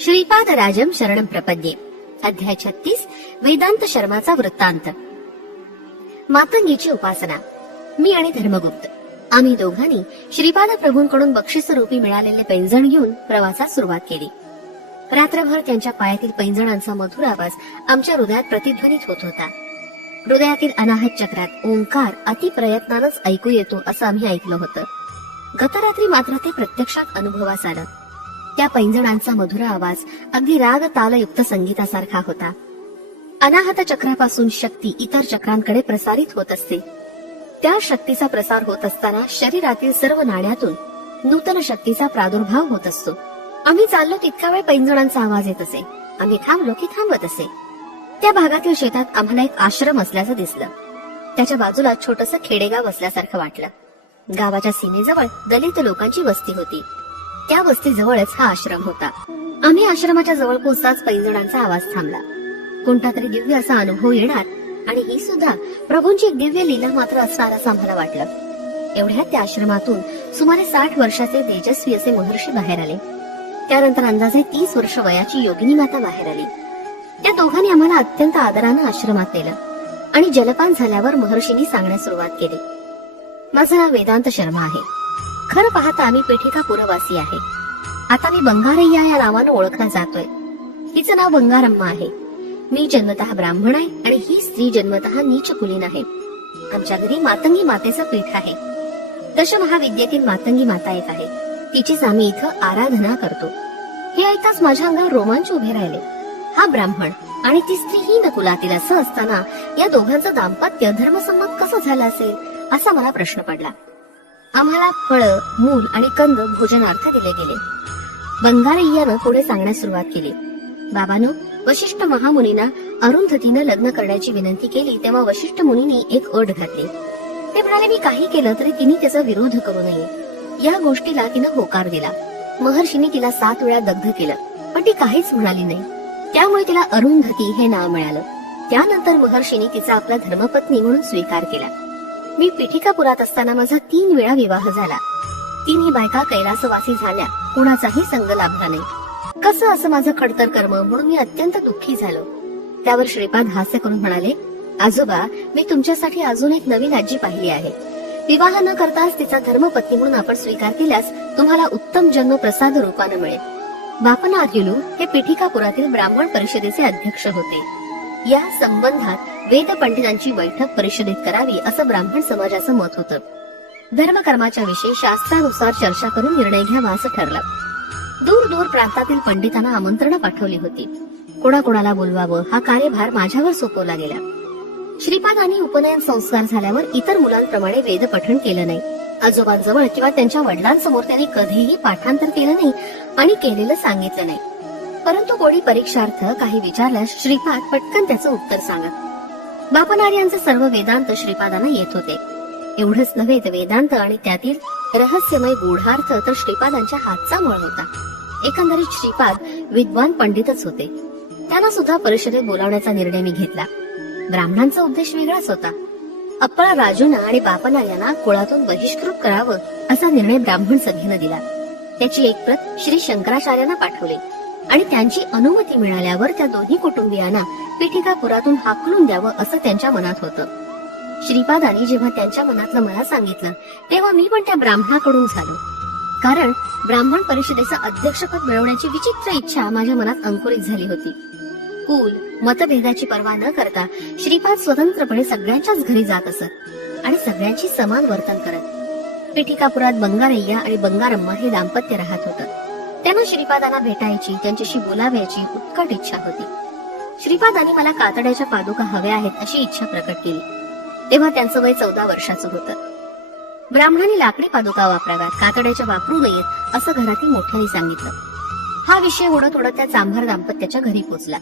श्रीपाद राजम शरणम प्रपद्ये. अध्याय छत्तीस वेदांत शर्माचा वृत्तांत. मातंगीची उपासना. मी आणि धर्मगुप्त. आम्ही दोघांनी श्रीपाद प्रभूंकडून बक्षीस रूपी मिळालेले पैंजण घेऊन प्रवासात सुरुवात केली. रात्रभर त्यांच्या पायातील पैंजणांचा मधुर आवाज आमच्या हृदयात प्रतिध्वनित होत होता. हृदयातील अनाहत चक्रात ओंकार अति प्रयत्नानच ऐकू येतो असं आम्ही ऐकलं होतं. गतरात्री मात्र ते प्रत्यक्षात अनुभवास आलं. त्या पैंजणांचा मधुर आवाज अगदी राग तालयुक्त संगीतासारखा होता. अनाहत चक्रापासून शक्ती इतर चक्रांकडे प्रसारित होत असते. त्या शक्तीचा प्रसार होत असताना शरीरातील सर्व नाण्यातून नूतन शक्तीचा प्रादुर्भाव होत असतो. आम्ही चाललो तितका वेळ पैंजणांचा आवाज येत असे. आम्ही थांबलो की थांबत असे. त्या भागातील शेतात आम्हाला एक आश्रम असल्याचं दिसलं. त्याच्या बाजूला छोटस खेडेगाव असल्यासारखं वाटलं. गावाच्या सीमेजवळ दलित लोकांची वस्ती होती. त्या वस्तीजवळच हा आश्रम होता. आम्ही आश्रमाच्या जवळ पोचताच पैंजणांचा आवाज थांबला. कोणता तरी दिव्य असा अनुभव येणार आणि ही सुद्धा प्रभूंची दिव्य लीला मात्र असणार असं आम्हाला वाटलं. एवढ्या त्या आश्रमातून सुमारे साठ वर्षाचे तेजस्वी असे महर्षी बाहेर आले. त्यानंतर अंदाजे तीस वर्ष वयाची योगिनी माता बाहेर आली. त्या दोघांनी आम्हाला अत्यंत आदरानं आश्रमात नेलं आणि जलपान झाल्यावर महर्षींनी सांगण्यास सुरुवात केली. माझं नाव वेदांत शर्मा आहे. खरं पाहता आम्ही पेठिका पुरवासी आहे. आता मी बंगारय्या या नावानं ओळखला जातोय. हिचं नाव बंगारम्मा आहे. मी जन्मतः ब्राह्मण आहे आणि ही स्त्री जन्मतः नीच कुलीन आहे. आमच्या घरी मातंगी मातेचं पीठ आहे. दशमहाविद्येतील मातंगी माता एक आहे. तिचीच आम्ही इथं आराधना करतो. हे ऐकताच माझ्या अंगावर रोमांच उभे राहिले. हा ब्राह्मण आणि ती स्त्री ही नकुलातील असं असताना या दोघांचं दाम्पत्य धर्मसंमत कसं झालं असेल असा मला प्रश्न पडला. आम्हाला फळं मूल आणि कंद भोजनार्थ दिले गेले. बंगारय्यानं पुढे सांगण्यास सुरुवात केली. बाबानो वशिष्ठ महामुनींना अरुंधतीनं लग्न करण्याची विनंती केली तेव्हा वशिष्ठ मुनींनी एक अट घातली. ते म्हणाले मी काही केलं तरी तिने त्याचा विरोध करू नये. या गोष्टीला तिनं होकार दिला. महर्षीने तिला सात वेळा दग्ध केलं पण ती काहीच म्हणाली नाही. त्यामुळे तिला अरुंधती हे नाव मिळालं. त्यानंतर महर्षीने तिचा आपला धर्मपत्नी म्हणून स्वीकार केला. मी पीठिकापुरात असताना माझा तीन वेळा विवाह झाला. तिन्ही बायका कैलासवासी झाल्या. कुणाचाही संग लाभला नाही. कसं असं माझं खडतर कर्म म्हणून मी अत्यंत दुःखी झालो. त्यावर श्रीपाद हास्य करून म्हणाले आजोबा मी तुमच्यासाठी अजून एक नवीन आजी पाहिली आहे. विवाह न करताच तिचा धर्मपत्नी म्हणून आपण स्वीकार केल्यास तुम्हाला उत्तम जन्म प्रसाद रूपानं मिळेल. बापना बापनार्युलू हे पीठिकापुरातील ब्राह्मण परिषदेचे अध्यक्ष होते. या संबंधात वेद पंडितांची बैठक परिषदेत करावी असं ब्राह्मण समाजाचं मत होतं. धर्मकर्माच्या विषयी शास्त्रानुसार चर्चा करून निर्णय घ्यावा असं ठरलं. दूर दूर प्रांतातील पंडितांना आमंत्रण पाठवली होती. कोणाकोणाला बोलवावं हा कार्यभार माझ्यावर सोपवला गेला. श्रीपादांनी उपनयन संस्कार झाल्यावर इतर मुलांप्रमाणे वेद पठण केलं नाही. आजोबांजवळ किंवा त्यांच्या वडिलांसमोर त्यांनी कधीही पाठांतर केलं नाही आणि केलेलं सांगितलं नाही. परंतु कोणी परीक्षार्थ काही विचारल्यास श्रीपाद पटकन त्याचं उत्तर सांगत बापनार्यांचे सर्व वेदांत श्रीपादांना येत होते. एवढंच नव्हे तर वेदांत आणि त्यातील रहस्यमय गूढार्थ तर श्रीपादांच्या हातचा मळ होता. एकंदरीत श्रीपाद विद्वान पंडितच होते. त्यांना सुद्धा परिषदेत बोलावण्याचा निर्णय मी घेतला. ब्राह्मणांचा उद्देश वेगळाच होता. अप्पळा राजूना आणि बापना यांना कुळातून बहिष्कृत करावं असा निर्णय ब्राह्मण सभेनं दिला. त्याची एक प्रत श्री शंकराचार्यांना पाठवली. आणि त्यांची अनुमती मिळाल्यावर त्या दोन्ही कुटुंबियांना पीठिकापुरातून हाकलून द्यावं असं त्यांच्या मनात होतं. श्रीपादांनी जेव्हा त्यांच्या मनातलं मला सांगितलं तेव्हा मी पण त्या ब्राह्मणाकडून झालो. कारण ब्राह्मण परिषदेचं अध्यक्षपद मिळवण्याची विचित्र इच्छा माझ्या मनात अंकुरित झाली होती. कुल मतभेदाची पर्वा न करता श्रीपाद स्वतंत्रपणे सगळ्यांच्याच घरी जात असत आणि सगळ्यांची समान वर्तन करत. पीठिकापुरात बंगारय्या आणि बंगारम्मा हे दाम्पत्य राहत होतं. त्यांना श्रीपादांना भेटायची त्यांच्याशी बोलाव्याची उत्कट इच्छा होती. श्रीपादांनी मला कातड्याच्या पादुका हव्या आहेत अशी इच्छा प्रकट केली. तेव्हा त्यांचं वय चौदा वर्षाचं होतं. ब्राह्मणांनी लाकडी पादुका वापराव्यात कातड्याच्या वापरू नयेत असं घरातील मोठ्यांनी सांगितलं. हा विषय उडत उडत त्या चांभार दाम्पत्याच्या घरी पोचला.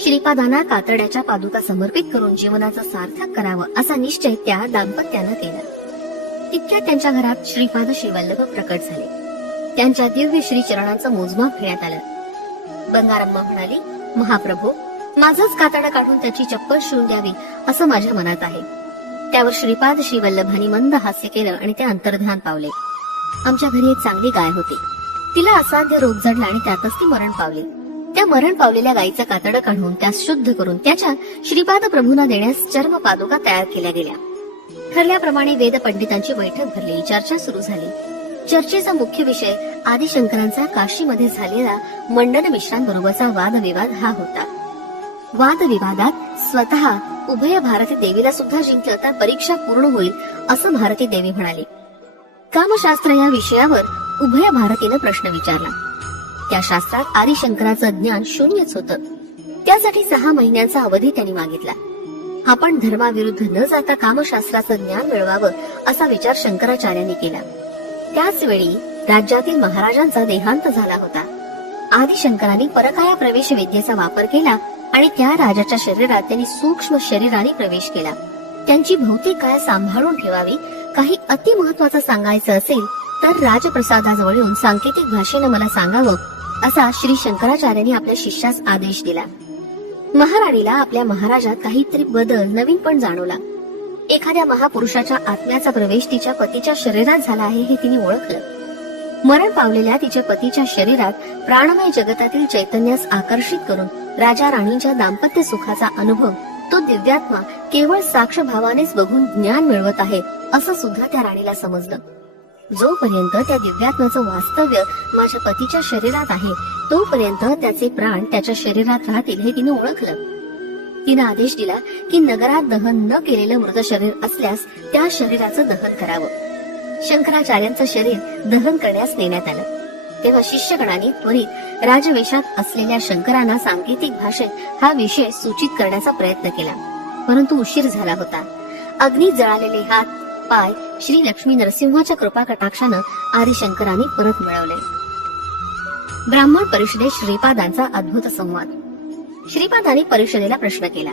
श्रीपादांना कातड्याच्या पादुका समर्पित करून जीवनाचं सार्थक करावं असा निश्चय त्या दाम्पत्यानं केला. इतक्यात त्यांच्या घरात श्रीपाद श्रीवल्लभ प्रकट झाले. त्यांच्या दिव्य श्री चरणांचं मोजमाप घेण्यात आलं. बंगारम्मा म्हणाली महाप्रभू माझंच कातडं काढून त्याची चप्पल शिवून द्यावी असं माझ्या मनात आहे. त्यावर श्रीपाद श्री श्रीवल्लभानी मंद हास्य केलं आणि ते अंतर्धान पावले. आमच्या घरी एक चांगली गाय होती. तिला असाध्य रोग जडला आणि त्यातच ती मरण पावली. त्या मरण पावलेल्या गायीचं कातडं काढून त्यास शुद्ध करून त्याच्या श्रीपाद प्रभूंना देण्यास चर्म पादुका तयार केल्या गेल्या. ठरल्याप्रमाणे वेद पंडितांची बैठक भरली. चर्चा सुरू झाली. चर्चेचा मुख्य विषय आदिशंकरांचा काशीमध्ये झालेला मंडन मिश्रांबरोबरचा वादविवाद हा होता. वादविवादात स्वतः उभय भारती देवीला सुद्धा जिंकलं तर परीक्षा पूर्ण होईल असं भारती देवी म्हणाली. कामशास्त्र या विषयावर उभय भारतीनं प्रश्न विचारला. त्या शास्त्रात आदिशंकराचं ज्ञान शून्यच होत. त्यासाठी सहा महिन्यांचा अवधी त्यांनी मागितला. आपण धर्माविरुद्ध न जाता कामशास्त्राचं ज्ञान मिळवावं असा विचार शंकराचार्यांनी केला. त्याच वेळी राज्यातील महाराजांचा देहांत झाला होता. आदिशंकरांनी परकाया प्रवेश विद्येचा वापर केला आणि त्या राजाच्या शरीरात त्यांनी सूक्ष्म शरीराने प्रवेश केला. त्यांची भौतिक काय सांभाळून ठेवावी काही अति महत्वाचं सांगायचं असेल तर राजप्रसादाजवळ येऊन सांकेतिक भाषेनं मला सांगावं असा श्री शंकराचार्यांनी आपल्या शिष्यास आदेश दिला. महाराणीला आपल्या महाराजात काहीतरी बदल नवीन पण जाणवला. एखाद्या महापुरुषाच्या आत्म्याचा प्रवेश तिच्या पतीच्या शरीरात झाला आहे हे तिने ओळखलं. मरण पावलेल्या तिच्या पतीच्या शरीरात प्राणमय जगतातील चैतन्यास आकर्षित करून राजा राणींच्या दाम्पत्य सुखाचा अनुभव तो दिव्यात्मा केवळ साक्ष भावानेच बघून ज्ञान मिळवत आहे असं सुद्धा त्या राणीला समजलं. जोपर्यंत त्या दिव्यात्माचं वास्तव्य माझ्या पतीच्या शरीरात आहे तोपर्यंत त्याचे प्राण त्याच्या शरीरात राहतील हे तिने ओळखलं. तिने आदेश दिला की नगरात दहन न केलेलं मृत शरीर असल्यास त्या शरीराचं दहन करावं. शंकराचार्यांचं शरीर दहन करण्यास नेण्यात आलं. तेव्हा शिष्यगणाने त्वरित राजवेशात असलेल्या शंकरांना सांकेतिक भाषेत हा विषय सूचित करण्याचा प्रयत्न केला. परंतु उशीर झाला होता. अग्नी जळालेले हात पाय श्री लक्ष्मी नरसिंहाच्या कृपा कटाक्षानं आदिशंकरांनी परत मिळवले. ब्राह्मण परिषदेत श्रीपादांचा अद्भुत संवाद. श्रीपादांनी परिषदेला प्रश्न केला.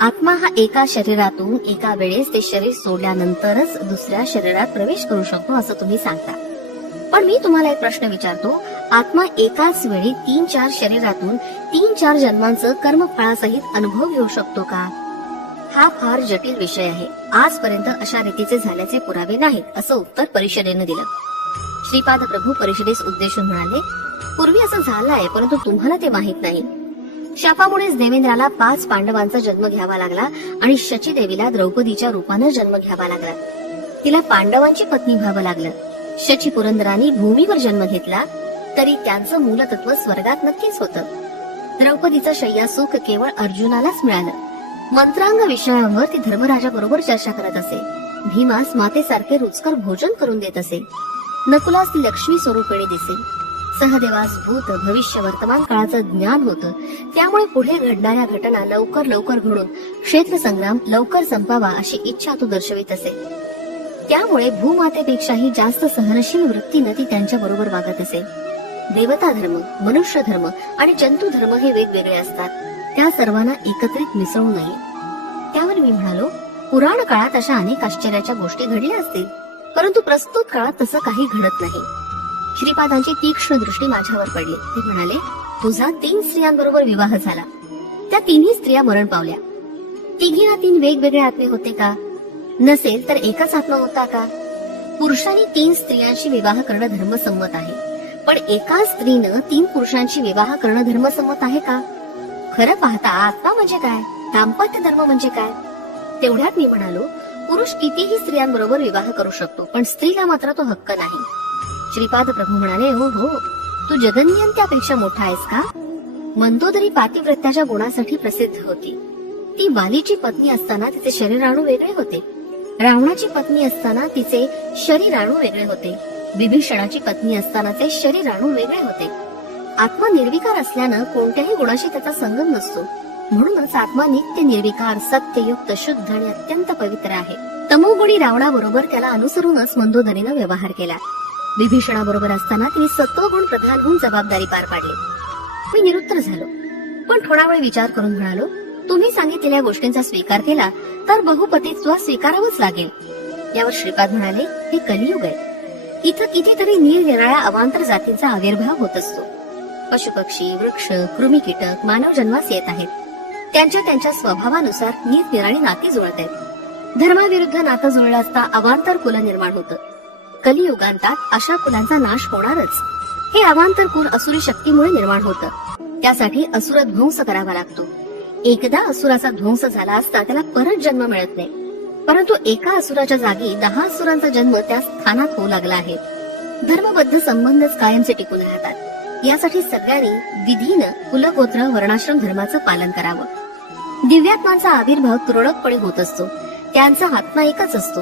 आत्मा हा एका शरीरातून एका वेळेस ते शरीर सोडल्यानंतरच दुसऱ्या शरीरात प्रवेश करू शकतो असं तुम्ही सांगता. पण मी तुम्हाला एक प्रश्न विचारतो. आत्मा एकाच वेळी तीन चार शरीरातून तीन चार जन्मांचं कर्मफळासहित अनुभव घेऊ शकतो का? हा फार जटिल विषय आहे. आजपर्यंत अशा रीतीचे झाल्याचे पुरावे नाहीत असं उत्तर परिषदेनं दिलं. श्रीपाद प्रभू परिषदेस उद्देशून म्हणाले पूर्वी असं झालं आहे परंतु तुम्हाला ते माहीत नाही. शापामुळेच देवेंद्राला पाच पांडवांचा जन्म घ्यावा लागला आणि शची देवीला द्रौपदीच्या रूपानं जन्म घ्यावा लागला. तिला पांडवांची पत्नी व्हावं लागलं. शची पुरंदरांनी भूमीवर जन्म घेतला तरी त्यांचं मूलतत्व स्वर्गात नक्कीच होतं. द्रौपदीचं शय्या सुख केवळ अर्जुनालाच मिळालं. मंत्रांग विषयावर ती धर्मराजा बरोबर चर्चा करत असे. भीमास मातेसारखे रुचकर भोजन करून देत असे. नकुलास ती लक्ष्मी स्वरूपिणी दिसे. सहदेवास भूत भविष्य वर्तमान काळाचं ज्ञान होतं. त्यामुळे पुढे घडणाऱ्या घटना लवकर लवकर घडून क्षेत्र संग्राम लवकर संपावा अशी इच्छा तो दर्शवित असे. त्यामुळे भूमातेपेक्षाही जास्त सहनशील वृत्तीनं ती त्यांच्या बरोबर वागत असे. देवता धर्म मनुष्य धर्म आणि जंतू धर्म हे वेगवेगळे असतात. त्या सर्वांना एकत्रित मिसळू नये. त्यावर मी म्हणालो पुराण काळात अशा अनेक आश्चर्याच्या गोष्टी घडल्या असतील. परंतु प्रस्तुत काळात तसं काही घडत नाही. श्रीपादांची तीक्ष्ण दृष्टी माझ्यावर पडली. ते म्हणाले तुझा तीन स्त्रियांबरोबर विवाह झाला. त्या तिन्ही स्त्रिया मरण पावल्या. तिघींना तीन वेगवेगळे आत्मे होते का? नसेल तर एकच आत्मा होता का? पुरुषांनी तीन स्त्रियांशी विवाह करणं धर्मसंमत आहे. पण एका स्त्रीनं तीन पुरुषांशी विवाह करणं धर्मसंमत आहे का? खरं पाहता आत्मा म्हणजे काय? दाम्पत्य धर्म म्हणजे काय? तेवढ्यात मी म्हणालो पुरुष कितीही स्त्रियांबरोबर विवाह करू शकतो पण स्त्रीला मात्र तो हक्क नाही. श्रीपाद प्रभू म्हणाले हो हो. तू जगन्यन त्यापेक्षा मोठा आहेस का? मंदोदरी पातिव्रत्याच्या गुणासाठी प्रसिद्ध होती. ती बालीची पत्नी असताना तिचे शरीराणू वेगळे होते. रावणाची पत्नी असताना तिचे शरीराणू वेगळे होते. विभीषणाची पत्नी असतानाचे शरीराणू वेगळे होते. आत्मा निर्विकार असल्यानं कोणत्याही गुणाशी त्याचा संगम नसतो. म्हणूनच आत्मा नित्य निर्विकार सत्ययुक्त शुद्ध आणि अत्यंत पवित्र आहे. तमोगुणी रावणाबरोबर त्याला अनुसरूनच मंदोदरीनं व्यवहार केला. विभीषणाबरोबर असताना तिने सत्वगुण प्रधान होऊन जबाबदारी पार पाडली. मी निरुत्तर झालो. पण थोडा वेळ विचार करून म्हणालो तुम्ही सांगितलेल्या गोष्टींचा स्वीकार केला तर बहुपतीत्व स्वीकारावंच लागेल. यावर श्रीपाद म्हणाले हे कलियुग आहे. इथं कितीतरी निरनिराळ्या अवांतर जातींचा आविर्भाव होत असतो. पशुपक्षी वृक्ष कृमी कीटक मानव जन्मास येत आहेत. त्यांच्या त्यांच्या स्वभावानुसार निरनिराळी नाती जुळत आहेत. धर्माविरुद्ध नातं जुळलं असता अवांतर कुल निर्माण होतं. कलियुगांतात अशा कुलांचा नाश होणारच. हे अवांतर कुल असुरी शक्तीमुळे निर्माण होतं. त्यासाठी असुर ध्वंस करावा लागतो. एकदा असुराचा ध्वंस झाला असता त्याला परत जन्म मिळत नाही. परंतु एका असुराच्या जागी दहा असुरांचा जन्म त्या स्थानात होऊ लागला आहे. धर्मबद्ध संबंधच कायमचे टिकून राहतात. यासाठी सगळ्यांनी विधीनं कुलगोत्र वर्णाश्रम धर्माचं पालन करावं. दिव्यात्मांचा आविर्भाव तुरळकपणे होत असतो. त्यांचा आत्मा एकच असतो.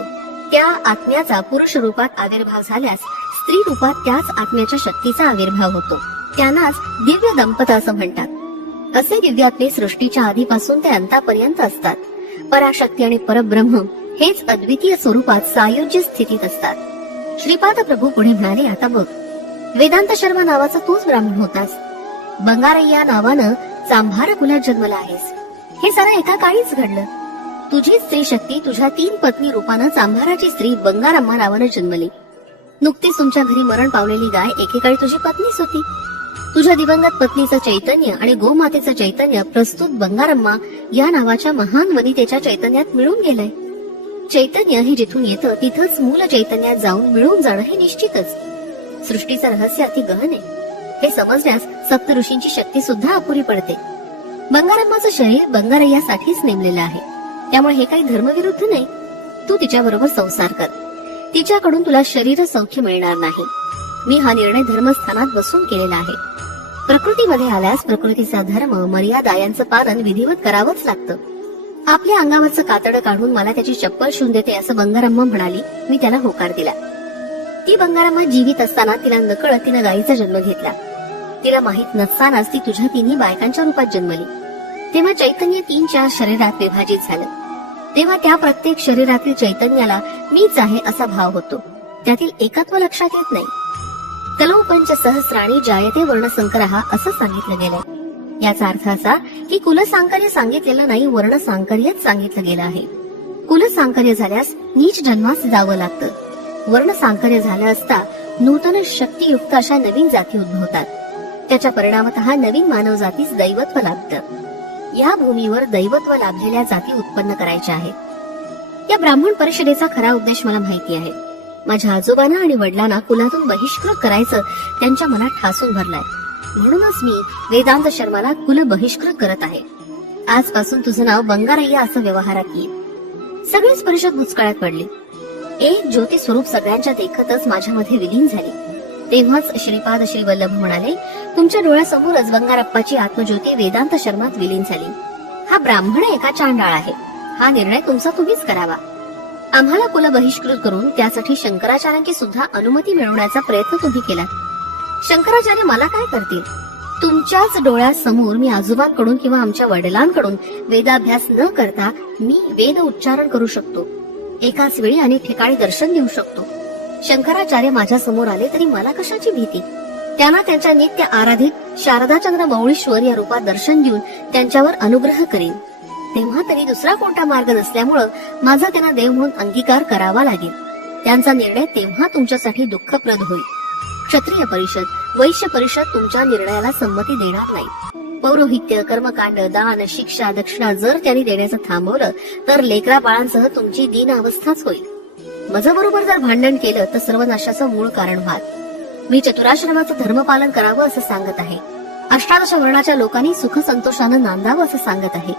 त्या आत्म्याचा पुरुष रूपात आविर्भाव झाल्यास स्त्री रूपात त्याच आत्म्याच्या शक्तीचा आविर्भाव होतो. त्यांनाच दिव्य दंपत असं म्हणतात. असे दिव्यात्मे सृष्टीच्या आधीपासून ते अंतापर्यंत असतात. पराशक्ती आणि परब्रह्म हेच अद्वितीय स्वरूपात सायुज्य स्थितीत असतात. श्रीपाद प्रभू पुढे म्हणाले आता बघ. वेदांत शर्मा नावाचा तूच ब्राह्मण होतास. बंगारय्या नावानं चांभार कुलात जन्मला आहेस. हे सारं एका काळीच घडलं. तुझी स्त्री शक्ती तुझ्या तीन पत्नी रूपानं चांभाराची स्त्री बंगारम्मा नावानं जन्मली. नुकतीच तुमच्या घरी मरण पावलेली गाय एकेकाळी तुझी पत्नीच होती. तुझ्या दिवंगत पत्नीचं चैतन्य आणि गोमातेचं चैतन्य प्रस्तुत बंगारम्मा या नावाच्या महान वनितेच्या चैतन्यात मिळून गेलंय. चैतन्य हे जिथून येतं तिथंच मूल चैतन्यात जाऊन मिळून जाणं हे निश्चितच. सृष्टीचं रहस्य अति गहन आहे. हे समजण्यास सप्त ऋषींची शक्ती सुद्धा अपुरी पडते. बंगारम्माचं शरीर बंगारय्यासाठीच नेमलेलं आहे. त्यामुळे हे काही धर्मविरुद्ध नाही. तू तिच्याबरोबर संसार कर. तिच्याकडून तुला शरीर सौख्य मिळणार नाही. मी हा निर्णय धर्मस्थानात बसून केलेला आहे. प्रकृतीमध्ये आल्यास प्रकृतीचा धर्म मर्यादा यांचं पालन विधिवत करावंच लागतं. आपल्या अंगावरचं कातडं काढून मला त्याची चप्पल शिवून देते असं बंगारम्मा म्हणाली. मी त्याला होकार दिला. ती बंगारम्मा जीवित असताना तिला नकळत तिनं गायीचा जन्म घेतला. तिला माहीत नसतानाच ती तुझ्या तिन्ही बायकांच्या रूपात जन्मली. तेव्हा चैतन्य तीन चार शरीरात विभाजित झालं. तेव्हा त्या प्रत्येक शरीरातील चैतन्याला मीच आहे असा भाव होतो. त्यातील एकत्व लक्षात येत नाही. कलोपंच सहस्राणी जायते वर्णसंकरहा असं सांगितलं गेलंय. याचा अर्थ असा की कुलसांकर्य सांगितलेलं नाही वर्ण सांकर्यच सांगितलं गेलं आहे. कुलसांकर्य झाल्यास नीच जन्मास जावं लागतं. वर्ण सांकर्य झालं असता नूतन शक्तियुक्त अशा नवीन जाती उद्भवतात. त्याच्या परिणामत नवीन मानव जातीस दैवत्व लाभतं. या भूमीवर दैवत्व लाभलेल्या जाती उत्पन्न करायच्या आहेत. या ब्राह्मण परिषदेचा खरा उद्देश मला माहिती आहे. माझ्या आजोबांना आणि वडिलांना कुलातून बहिष्कृत करायचं त्यांच्या मनात ठासून भरलाय. म्हणूनच मी वेदांत शर्माला कुल बहिष्कृत करत आहे. आजपासून तुझं नाव बंगारय्या असं व्यवहारात येईल. सगळीच परिषद भूतकाळात पडली. एक ज्योती स्वरूप सगळ्यांच्या देखतच माझ्यामध्ये विलीन झाली. तेव्हाच श्रीपाद श्री वल्लभ म्हणाले तुमच्या डोळ्यासमोरच बंगारप्पाची आत्मज्योती वेदांत शर्मात विलीन झाली. हा ब्राह्मण एका चांडाळ आहे. हा निर्णय तुमचा तुम्हीच करावा. आम्हाला कुल बहिष्कृत करून त्यासाठी शंकराचार्यांची सुद्धा अनुमती मिळवण्याचा प्रयत्न तुम्ही केला शंकराचार्य मला काय करतील? तुमच्याच डोळ्यासमोर मी आजोबांकडून किंवा आमच्या वडिलांकडून वेदाभ्यास न करता मी वेद उच्चारण करू शकतो. एकाच वेळी अनेक ठिकाणी दर्शन देऊ शकतो. शंकराचार्य माझ्यासमोर आले तरी मला कशाची भीती? त्यांना त्यांच्या नित्य आराधित शारदाचंद्र मौळीश्वर या रूपात दर्शन देऊन त्यांच्यावर अनुग्रह करेन. तेव्हा तरी दुसरा कोणता मार्ग नसल्यामुळं माझा त्यांना देव म्हणून अंगीकार करावा लागेल. त्यांचा निर्णय तेव्हा तुमच्यासाठी दुःखप्रद होईल. क्षत्रिय परिषद वैश्य परिषद तुमच्या निर्णयाला संमती देणार नाही. पौरोहित्य कर्मकांड दान शिक्षा दक्षिणा जर त्यांनी देण्याचं थांबवलं तर लेकरा बाळांसह तुमची दीन अवस्थाच होईल. माझ्या बरोबर जर भांडण केलं तर सर्वनाशाचं मूळ कारण व्हाल. मी चतुराश्रमाचं धर्मपालन करावं असं सांगत आहे. अष्टादश वर्णाच्या लोकांनी सुख संतोषानं नांदावं असं सांगत आहे.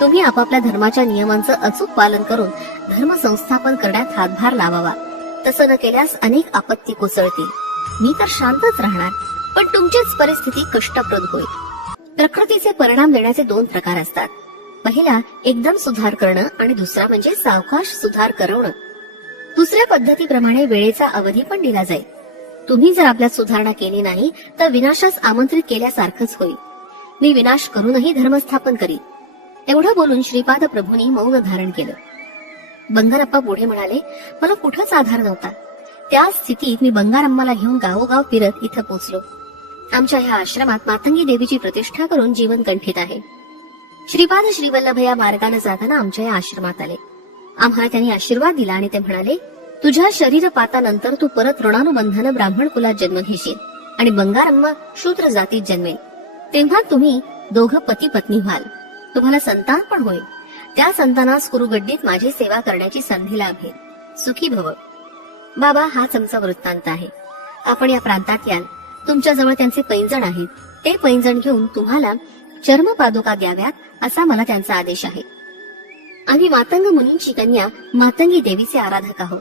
तुम्ही आपापल्या धर्माच्या नियमांचं अचूक पालन करून धर्म संस्थापन करण्यात हातभार लावावा. तसं न केल्यास अनेक आपत्ती कोसळतील. मी तर शांतच राहणार पण तुमचीच परिस्थिती कष्टप्रद होईल. प्रकृतीचे परिणाम देण्याचे दोन प्रकार असतात. पहिला एकदम सुधार करणं आणि दुसरा म्हणजे सावकाश सुधार करवणं. दुसऱ्या पद्धतीप्रमाणे वेळेचा अवधी पण दिला जाईल. तुम्ही जर आपल्यात सुधारणा केली नाही तर विनाशास आमंत्रित केल्यासारखंच होईल. मी विनाश करूनही धर्मस्थापन करीन. एवढं बोलून श्रीपाद प्रभूंनी मौन धारण केलं. बंगारप्पा पुढे म्हणाले मला कुठंच आधार नव्हता. त्या स्थितीत मी बंगारम्माला घेऊन गावोगाव फिरत इथं पोचलो आमच्या ह्या आश्रमात मातंगी देवीची प्रतिष्ठा करून जीवन कंठित आहे. श्रीपाद श्रीवल्लभ या मार्गाने जाताना आमच्या या आश्रमात आले. आम्हाला त्यांनी आशीर्वाद दिला आणि ते म्हणाले तुझ्या शरीर पातानंतर तू परत ऋणानुबंधानं ब्राह्मण कुलात जन्म घेशील आणि बंगारम्मा शूद्र जातीत जन्मेल. तेव्हा तुम्ही दोघं पती पत्नी व्हाल. तुम्हाला संतान पण होईल. त्या संतानास कुरुगड्डीत माझी सेवा करण्याची संधी लाभेल. सुखी भव. बाबा हाच आमचा वृत्तांत आहे. आपण या प्रांतात याल. तुमच्याजवळ त्यांचे पैंजण आहेत. ते पैंजण घेऊन तुम्हाला चर्म पादुका द्याव्यात असा मला त्यांचा आदेश आहे. आम्ही मातंग मुनींची कन्या मातंगी देवीचे आराधक आहोत.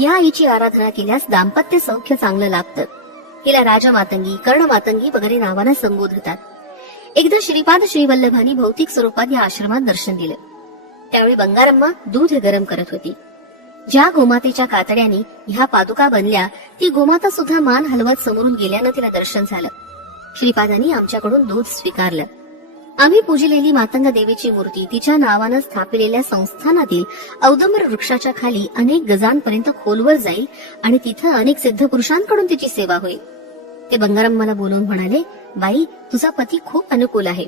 या आईची आराधना केल्यास दाम्पत्य सौख्य चांगलं लाभतं. हिला राजमातंगी कर्णमातंगी वगैरे नावानं संबोधतात. एकदा श्रीपाद श्रीवल्लभानी भौतिक स्वरूपात या आश्रमात दर्शन दिलं. त्यावेळी बंगारम्मा दूध गरम करत होती. ज्या गोमातेच्या कातड्याने ह्या पादुका बनल्या ती गोमाता सुद्धा मान हलवत समोरून गेल्यानं तिला दर्शन झालं. श्रीपादांनी आमच्याकडून दूध स्वीकारलं. आम्ही पूजलेली मातंग देवीची मूर्ती तिच्या नावानं स्थापिलेल्या संस्थानातील औदंबर वृक्षाच्या खाली अनेक गजांपर्यंत खोलवर जाईल आणि तिथं अनेक सिद्ध पुरुषांकडून तिची सेवा होईल. ते बंगारम मला बोलून म्हणाले बाई तुझा पती खूप अनुकूल आहे.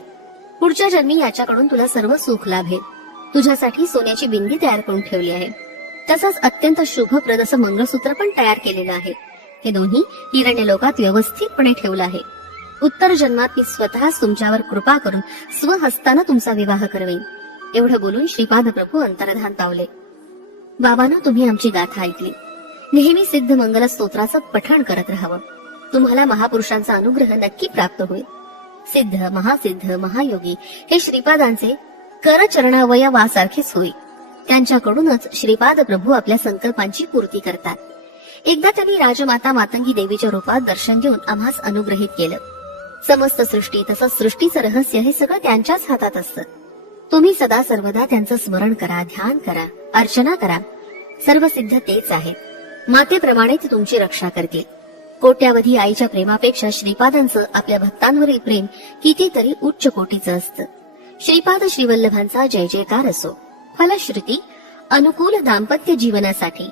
पुढच्या जन्मी याच्याकडून तुला सर्व सुख लाभेल. तुझ्यासाठी सोन्याची बिंदी तयार करून ठेवली आहे. तसंच अत्यंत शुभप्रद असं मंगळसूत्र पण तयार केलेलं आहे. हे दोन्ही हिरण्य लोकात व्यवस्थितपणे ठेवलं आहे. उत्तर जन्मात मी स्वतःच तुमच्यावर कृपा करून स्वहस्तानं तुमचा विवाह करवेन. एवढं बोलून श्रीपाद प्रभू अंतर्धान पावले. बाबांना तुम्ही आमची गाथा ऐकली. नेहमी सिद्ध मंगल स्तोत्राचं पठण करत राहावं. तुम्हाला महापुरुषांचा अनुग्रह नक्की प्राप्त होईल. सिद्ध महासिद्ध महायोगी हे श्रीपादांचे करचरणावयवासारखेच होईल. त्यांच्याकडूनच श्रीपाद प्रभू आपल्या संकल्पांची पूर्ती करतात. एकदा त्यांनी राजमाता मातंगी देवीच्या रूपात दर्शन घेऊन आम्हास अनुग्रहित केलं. समस्त सृष्टी तसंच सृष्टीचं रहस्य हे सगळं त्यांच्याच हातात असतं. तुम्ही सदा सर्वदा त्यांचं स्मरण करा ध्यान करा अर्चना करा. सर्व सिद्ध तेच आहेत मातेप्रमाणे ते तुमची रक्षा करतील. कोट्यावधी आईच्या प्रेमापेक्षा श्रीपादांचं आपल्या भक्तांवरील प्रेम कितीतरी उच्च कोटीचं असतं. श्रीपाद श्रीवल्लभांचा जय जयकार असो. फलश्रुती अनुकूल दाम्पत्य जीवनासाठी.